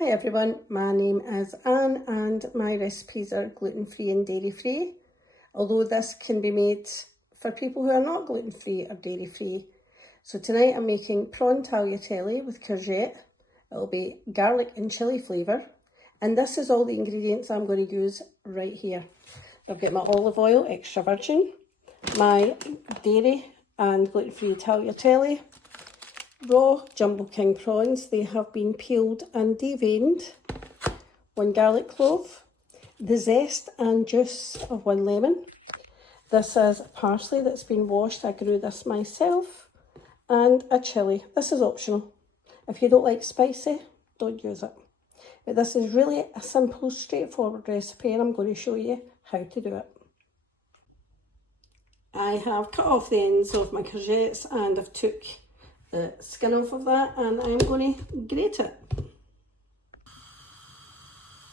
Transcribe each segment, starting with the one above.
Hi everyone, my name is Anne and my recipes are gluten-free and dairy-free, although this can be made for people who are not gluten-free or dairy-free. So tonight I'm making prawn tagliatelle with courgette. It'll be garlic and chilli flavour, and this is all the ingredients I'm going to use right here. I've got my olive oil, extra virgin, my dairy and gluten-free tagliatelle, raw Jumbo King prawns, they have been peeled and deveined, 1 garlic clove, the zest and juice of 1 lemon. This is parsley that's been washed, I grew this myself, and a chilli. This is optional. If you don't like spicy, don't use it. But this is really a simple, straightforward recipe and I'm going to show you how to do it. I have cut off the ends of my courgettes and I've took the skin off of that and I'm going to grate it.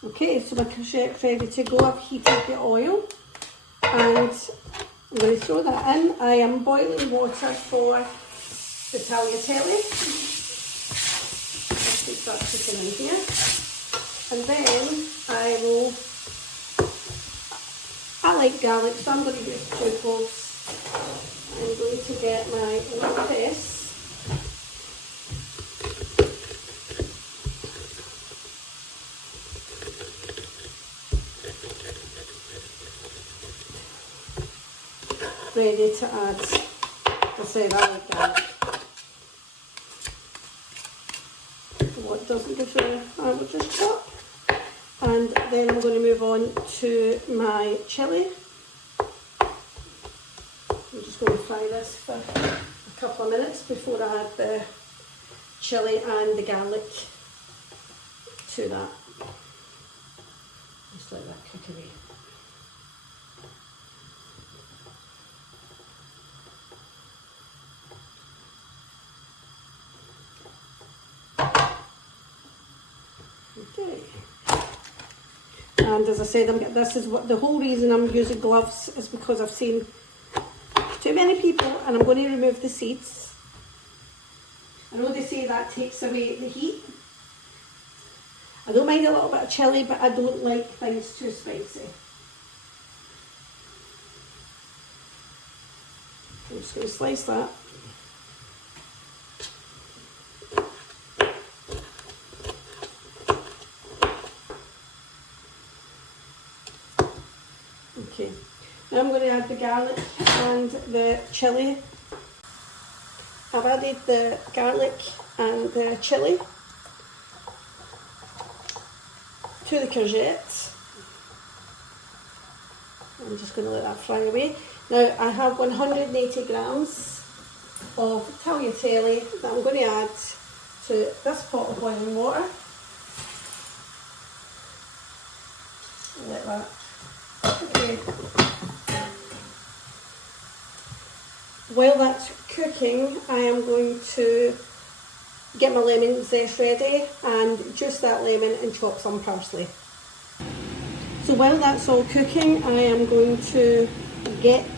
Okay, so my courgette's ready to go. I've heated the oil and I'm going to throw that in. I am boiling water for the tagliatelle. Let's keep that cooking in here. And then I like garlic, so I'm going to use 2 cloves. I'm going to get my little press. Ready to add, I said I like garlic. What doesn't go through, I will just chop. And then I'm going to move on to my chilli. I'm just going to fry this for a couple of minutes before I add the chilli and the garlic to that. Just let that cook away. Okay. And as I said, this is what the whole reason I'm using gloves is because I've seen too many people, and I'm going to remove the seeds. I know they say that takes away the heat. I don't mind a little bit of chilli, but I don't like things too spicy. I'm just going to slice that. Okay, now I'm going to add the garlic and the chilli. I've added the garlic and the chilli to the courgettes. I'm just going to let that fry away. Now I have 180 grams of tagliatelle that I'm going to add to this pot of boiling water. Let that okay. While that's cooking, I am going to get my lemon zest ready and juice that lemon and chop some parsley. So while that's all cooking, I am going to get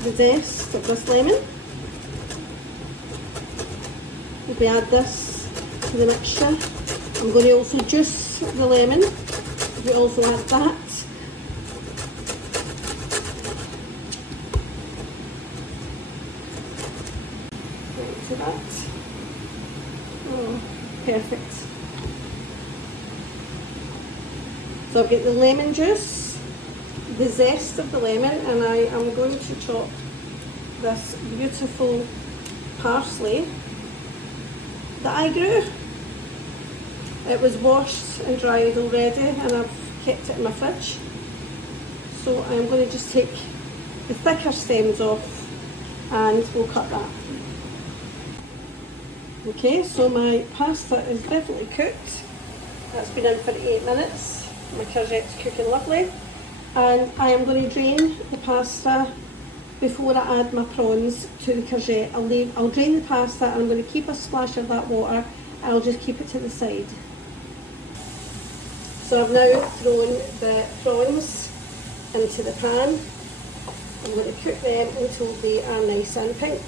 the zest of this lemon. We add this to the mixture. I'm going to also juice the lemon. We also add that. To that. Oh, perfect. So I've got the lemon juice, the zest of the lemon, and I am going to chop this beautiful parsley that I grew. It was washed and dried already and I've kept it in my fridge. So I'm going to just take the thicker stems off and we'll cut that. Okay, so my pasta is definitely cooked. That's been in for 8 minutes. My courgette's cooking lovely. And I am going to drain the pasta before I add my prawns to the courgette. I'll drain the pasta and I'm going to keep a splash of that water and I'll just keep it to the side. So I've now thrown the prawns into the pan. I'm going to cook them until they are nice and pink.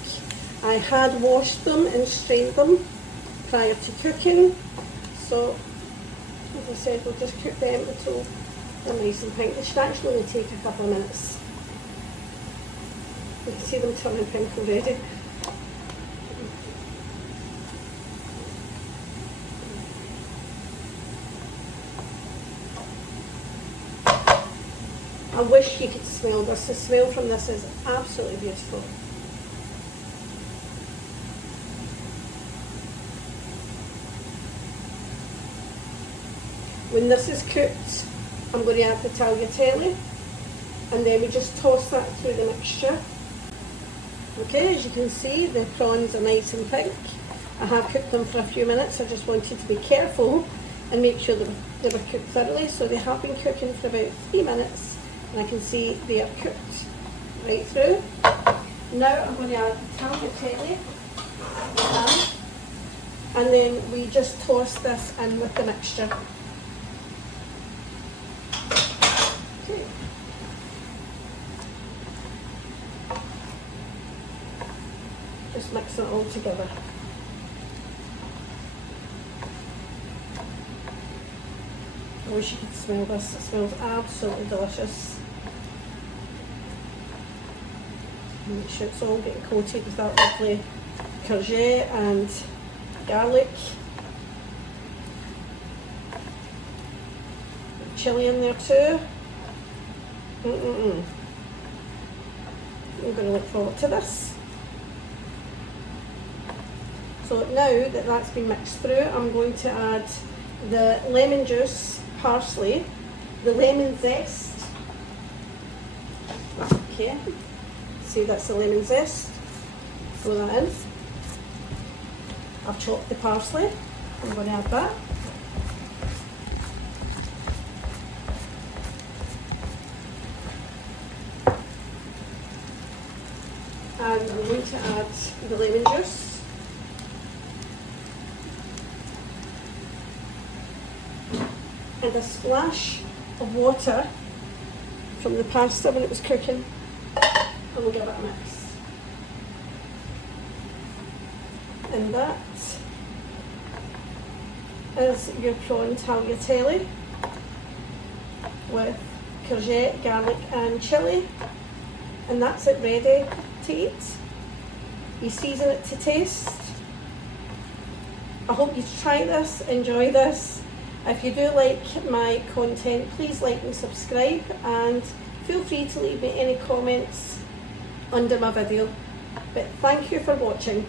I had washed them and strained them prior to cooking, so As I said, we'll just cook them until they're nice and pink. They should actually only take a couple of minutes. You can see them turning pink already. I wish you could smell this. The smell from this is absolutely beautiful. When this is cooked, I'm going to add the tagliatelle, and then we just toss that through the mixture. Okay, as you can see, the prawns are nice and pink. I have cooked them for a few minutes. I just wanted to be careful and make sure they were cooked thoroughly. So they have been cooking for about 3 minutes, and I can see they are cooked right through. Now I'm going to add the tagliatelle, and then we just toss this in with the mixture. Okay. Just mix it all together. I wish you could smell this. It smells absolutely delicious. Make sure it's all getting coated with that lovely courgette and garlic. Chilli in there too. I'm going to look forward to this. So now that that's been mixed through, I'm going to add the lemon juice, parsley, the lemon zest. Okay, see that's the lemon zest. Throw that in. I've chopped the parsley. I'm going to add that. And I'm going to add the lemon juice. And a splash of water from the pasta when it was cooking, and we'll give it a mix. And that is your prawn tagliatelle with courgette, garlic and chilli, and that's it ready to eat. You season it to taste. I hope you try this, enjoy this. If you do like my content, please like and subscribe, and feel free to leave me any comments under my video. But thank you for watching.